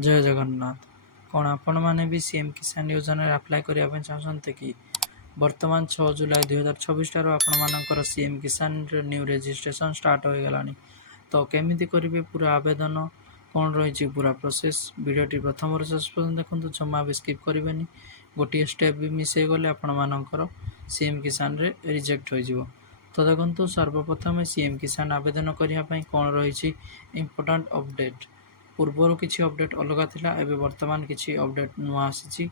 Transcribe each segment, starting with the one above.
जय जगन्नाथ। कौन आपण मैंने भी सीएम किसान योजना अप्लाई करने चाहते कि वर्तमान 6 जुलाई 2026 ठार आपण सीएम किसान न्यू रजिस्ट्रेशन स्टार्ट हो गला। तो केमिति करेंगे पूरा आवेदन कौन रही पूरा प्रोसेस वीडियोटी प्रथम शेष पर्यटन देखो, जमा भी स्किप करेंगे। गोटे स्टेप भी मिस हो गले आपण सीएम किसान रे रिजेक्ट हो। तो देखो सर्वप्रथम सीएम किसान आवेदन करने कौन रही इम्पोर्टाट अपडेट पूर्वर किसी अपडेट अलग थिला, एबे वर्तमान किसी अपडेट नुआ आसी।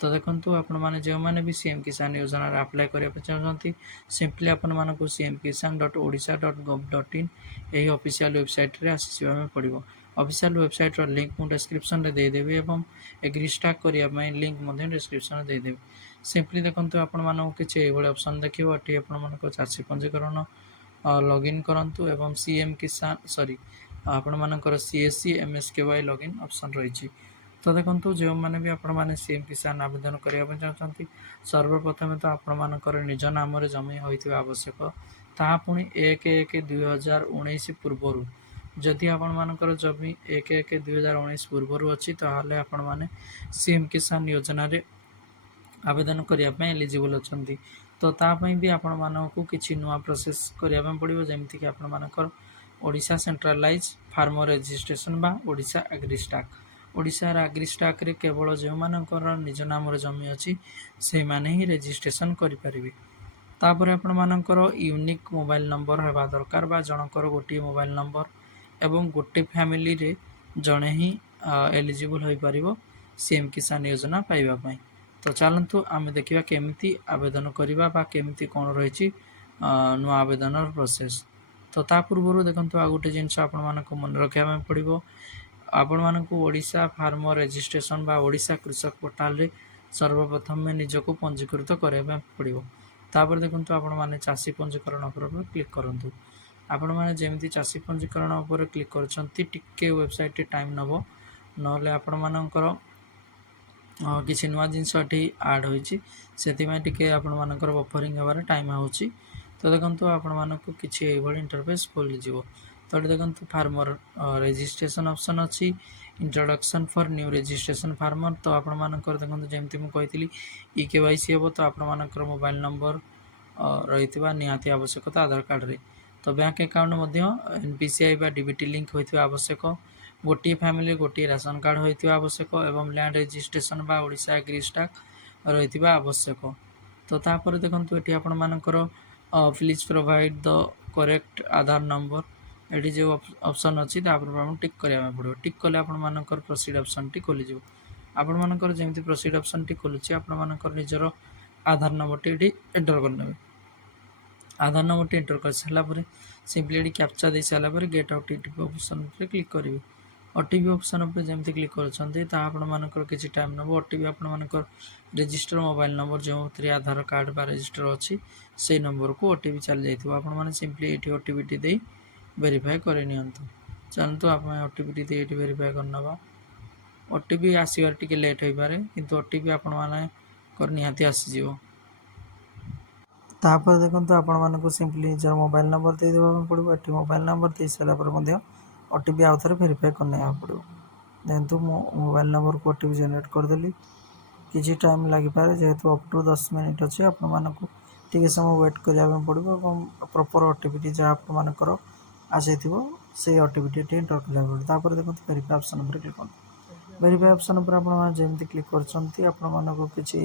तो देखो आपण मैंने जो मैंने भी सीएम किसान योजना अप्लाई करने चाहते सिंपली आपण मानक cmkisan.odisha.gov.in यही ऑफिशियल वेबसाइट रे आसीबा पड़ो। ऑफिशियल वेबसाइट रो लिंक मु डिस्क्रिप्शन रे दे देबी एवं एग्री स्टार्ट करिया पई लिंक मध्ये डिस्क्रिप्शन रे दे देबी। सिंपली देखंतु आपण मानक किछि एभଳି ऑप्शन देखिबो। अटी आपण मानक चासी पंजीकरण लॉगिन करंतु एवं सीएम किसान आपण मानकर सीएससी एमएसकेवाई लॉगिन ऑप्शन रही। तो देखो जो मैंने भी आपण मैंने सीएम किसान आवेदन करने चाहते सर्वप्रथम तो आपण मानकर निज नाम जमी होता आवश्यक, ता पुणी 1/1/2019 पूर्वर जदि आपण मानकर जमी 1/1/2019 पूर्वर अच्छी ताहले आपण माने सीएम किसान योजना रे आवेदन करने एलिजिबल अच्छा। तो तापाई भी आपण मानक किसी नुआ प्रोसेस करने पड़ो, जमीक आपण मानकर ओडिशा सेंट्रलाइज फार्मर रजिस्ट्रेशन बा ओडिशा एग्रीस्टाक। ओडिशा एग्रीस्टाक रे केवल जो मानकर निज नाम जमी अच्छी से माने ही रजिस्ट्रेशन करें। तापर आपण मानकर यूनिक मोबाइल नंबर होगा दरकार बा जनकर गोटे मोबाइल नंबर एवं गोटे फैमिली रे जड़े ही एलिजिबल हो पार सीएम किसान योजना पाइबा। तो चलतु आम देखा केमिति आवेदन करवा बा केमिति कौन रही नुआ आवेदन प्रोसेस। तो ता पूर्व देखो आ गोटे जिनस आपण मानक मन रखा पड़ो। आपण मानक ओडिशा फार्मर रजिस्ट्रेशन बा ओडिशा कृषक पोर्टाल रे सर्वप्रथम में निजको पंजीकृत करने पड़ो। तापर देखो आपण माने चासी पंजीकरण पर क्लिक करंतु। आपण माने जेमिति चासी पंजीकरण पर क्लिक करछंती टिके वेबसाइट टाइम नबो, नले आपण मानकर किसी नुआ जिनस आड होइछि सेतिमा टिके आपण मानकर बफरिंग होबार टाइम होछि। तो देखो आपण मानक किछि एभଳି इंटरफेस खोल जीवो। तो देखो फार्मर रजिस्ट्रेशन ऑप्शन अच्छी introduction for new registration farmer. तो आपण मानकर देखो जमती मुझे कही इकेवाईसी हे। तो आपण मानकर मोबाइल नंबर रही निहाती आवश्यकता आधार कार्ड रे। तो बैंक अकाउंट एनपीसीआई बा डीबीटी लिंक होता आवश्यक, गोटे फैमिली गोटे राशन कार्ड होता आवश्यक एवं लैंड रजिस्ट्रेशन बा ओडिशा एग्रीस्टाक रही आवश्यक। तो तापर देखो ये आपण मानकर please provide the correct Aadhaar number ये जो ऑप्शन अच्छी टिक करने पड़ो। टिक कले आपण मानकर प्रोसीड ऑप्शन टी खोलीज। आपण मानकर जमी प्रोसीड ऑप्शन टी खोलुची आपण मानकर निजर आधार नंबर टी एंटर करने। आधार नंबर टी एंटर कर सारापर सिंपली ये कैप्चा दे सारापर गेट ओटीपी ऑप्शन पर क्लिक करेंगे। ओटीपी ऑप्शन पर जमी क्लिक कर किसी टाइम नब। ओटीपी आपर रजिस्टर मोबाइल नंबर जो आधार कार्ड बा रजिस्टर अच्छी से नंबर को ओटीपी चली जाइए। आपने सिंपली ये ओटीपी टी वेरीफाई कर नियंतु। चलतु आप ओटीपी टी ये वेरीफाई करना। ओटीपी आसबार टी लेट हो पारे किंतु ओटीपी आपण मानकर निहाती आसीज। तापर देखो आपण मानक सिंपली निजर मोबाइल नंबर दे देबा पड़ो। ये मोबाइल नंबर दे सारापर ओटीपी आउ थे वेरीफाई करने पड़ो। देखो मोबाइल नंबर को ओटीपी जनरेट करदेली। किसी टाइम लगिपारे जेहेतु अप टू 10 मिनिट अच्छी आपको टी समय वेट करने पड़ो। प्रॉपर ओटीपी जहाँ आपंकर आसी से ओटीपी टी एंटर करने पड़ो। तापर देखो वेरीफाई ऑप्शन पर क्लिक कर वेरीफाई ऑप्शन पर आपमती क्लिक कर किसी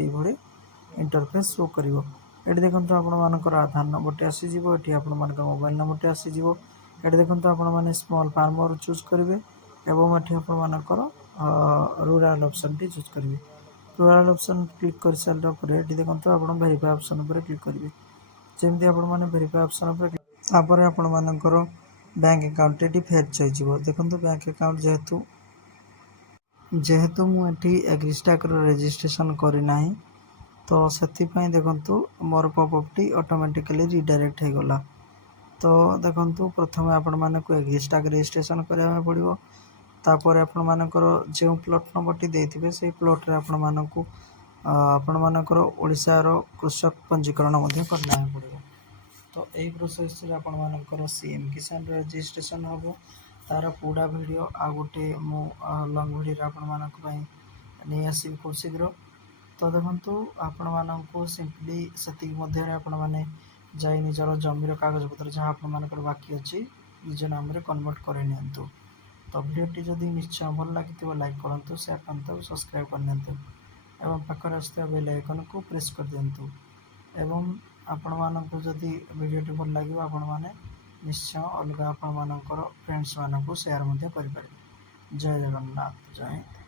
इंटरफेस शो कर। ये देखो आपर आधार नंबर टी आसीज ये आप मोबाइल नंबर टी आसीज। ये देखो आपने स्मॉल फार्मर चूज करेंगे एवं ये आपर रूराल ऑप्शन टी चूज करेंगे। रूराल ऑप्शन क्लिक कर सारापर ये देखो आप वेरीफाई ऑप्शन पर क्लिक करेंगे। जमी आपने वेरीफाई ऑप्शन पर आपर बैंक अकाउंट टी फेच हो। देखो बैंक अकाउंट जेहेतु मुझे एग्रीस्टाक रजिस्ट्रेशन करना तो से देखु मोर पॉपअप टी ऑटोमेटिकली रिडायरेक्ट हो गला। तो देखो प्रथम आपण मानक एग्रीस्टाक रजिस्ट्रेशन करने पड़ो। तापर आपण मानकर जो प्लॉट नंबर टी देथिबे से प्लॉट रे आपण मानकर ओडिशार कृषक पंजीकरण करना पड़ो। तो यही प्रोसेस रे आपण मानकर सीएम किसान रजिस्ट्रेशन हम तार पूरा वीडियो आ गोटे मु लंग वीडियो आपण मानक पई नहीं आसीबि खूब शीघ्र। तो देखंतु आपण मानक सिंपली सेति मध्य आपण माने जाई निजर जमीर कागज पत्र जहाँ आपण मानकर बाकी अछि निज नाम रे कन्वर्ट करे नियंतु। तो भिडियोटी जदि निश्चय भल लगी लाइक करंतु, शेयर करंतु, सब्सक्राइब करनियंतु एवं पाखरे आसुवा बेल आइकन को प्रेस कर दियंतु। एवं आपण मानक जदि भिडियोटी भल लागिबो आपण माने निश्चय अलग आपण मानकर फ्रेंड्स मानक शेयर मध्य करि परिबे। जय जगन्नाथ, जय हिंद।